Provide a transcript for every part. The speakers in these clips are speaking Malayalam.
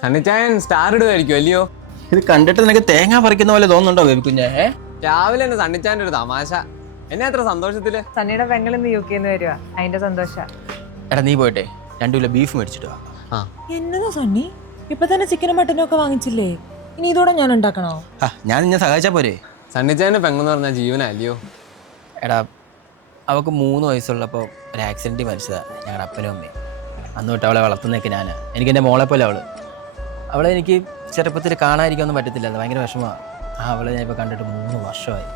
സണ്ണിച്ചായൻ സ്റ്റാർ ഇടുമായിരിക്കും അല്ലയോ? ഇത് കണ്ടിട്ട് നിനക്ക് തേങ്ങ പറിക്കുന്ന പോലെ തോന്നുന്നുണ്ടോ ബേബി കുഞ്ഞേ? രാവിലെ തന്നെ സണ്ണിച്ചായൻ്റെ ഒരു തമാശ. എന്നെ അത്ര സന്തോഷത്തില്. സണ്ണിയുടെ പെങ്ങൾ ഇന്ന് UK വരുവാ, അതിന്റെ സന്തോഷ. എടാ നീ പോയിട്ടെ 2 കിലോ ബീഫ് മേടിച്ചിട്ടോ. എന്നതാ സണ്ണി, ഇപ്പൊ തന്നെ ചിക്കനും മട്ടനും ഒക്കെ വാങ്ങിച്ചില്ലേ? ഇനി ഇതോടെ ഞാൻ ഉണ്ടാക്കണോ? ഞാൻ നിന്നെ സഹായിച്ചാ പോരെ? സണ്ണിച്ചായന്റെ പെങ്ങെന്ന് പറഞ്ഞാൽ ജീവനല്ലയോ? എടാ അവൾക്ക് 3 വയസ്സുള്ളപ്പോൾ ഒരു ആക്സിഡൻറ്റ് മരിച്ചതാ ഞങ്ങളുടെ അപ്പനും അമ്മയും. അന്ന് തൊട്ട് അവളെ വളർത്തുന്നതൊക്കെ ഞാനാ. എനിക്ക് എൻ്റെ മോളെ പോലെ അവളെ എനിക്ക് ചെറുപ്പത്തിൽ കാണാതിരിക്കാനൊന്നും പറ്റത്തില്ല. അത് ഭയങ്കര വിഷമമാണ്. അവളെ ഞാൻ ഇപ്പോൾ കണ്ടിട്ട് 3 വർഷമായി.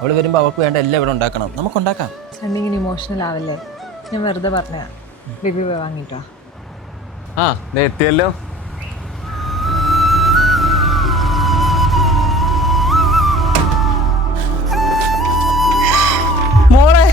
അവൾ വരുമ്പോൾ അവൾക്ക് വേണ്ട എല്ലാം ഇവിടെ ഉണ്ടാക്കണം, നമുക്കുണ്ടാക്കാം. സണ്ണി ഇങ്ങനെ ഇമോഷണൽ ആവല്ലേ, ഞാൻ വെറുതെ പറഞ്ഞ. ബേബി പോയി വാങ്ങിട്ടോ. എത്തിയല്ലോ. മോളെ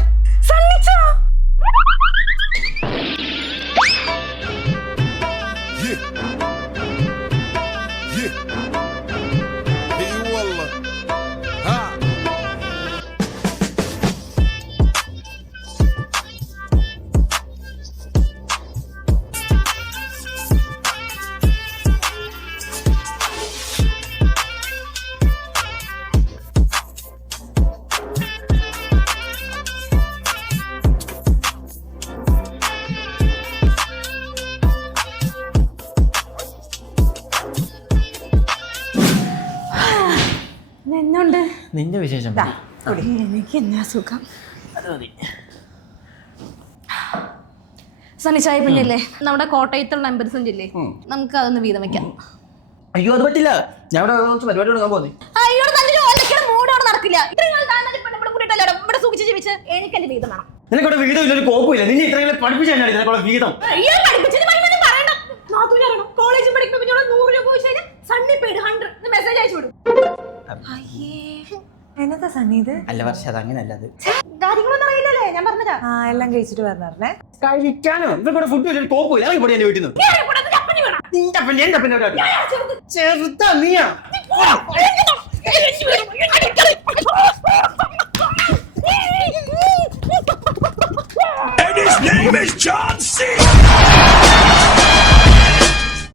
നിന്റെ വിശേഷം എനിക്ക് എന്നാ സുഖം. സണ്ണിച്ചായ പിന്നില്ലേ നമ്മുടെ കോട്ടയത്തുള്ള 50 സെന്റ് ഇല്ലേ, നമുക്ക് അതൊന്ന് വീതം വെക്കാം. അയ്യോ അത് പറ്റില്ല, ഞാൻ ഇവിടെ പരിപാടി തുടങ്ങാൻ പോകുന്നേ. അയ്യോ നല്ലൊരു ഒലക്കയുടെ മൂടോടെ നടക്കില്ല. ഇത്രയും നാൾ താൻ ഇവിടെ കൂടിയിട്ടല്ലോ ഇവിടെ സൂക്ഷിച്ച് ജീവിച്ച്. എനിക്കെന്റെ വീതം വേണം. നിനക്കവിടെ വീതം ഇല്ല, ഒരു കോപ്പില്ല. നിന്നെ ഇത്രയും പഠിപ്പിച്ചാൽ നിനക്കവിടെ വീതം. അയ്യോ പഠിപ്പിച്ചത് പറയുന്നത് പറയണ്ട. നാത്തൂനാണോ കോളേജിൽ പഠിക്കുമ്പോൾ 100 രൂപ ചോദിച്ചാൽ സണ്ണി പെയ്ഡ് 100 മെസ്സേജ് അയച്ചു വിടും. എന്നതാ സണ്ണി ഇത്? അല്ല വർഷ അത് അങ്ങനല്ല. അത് കാര്യങ്ങളൊന്നും അറിയില്ലല്ലേ, ഞാൻ പറഞ്ഞതാ. എല്ലാം കഴിച്ചിട്ട് പറഞ്ഞേ. കഴിക്കാനോ ഇവിടെ ഫുഡ് ഒരു കോപ്പില്ല. ഇറങ്ങി പോടി എന്റെ വീട്ടിൽ നിന്ന്. ചെറുതാ നീയാ. And his name is John C.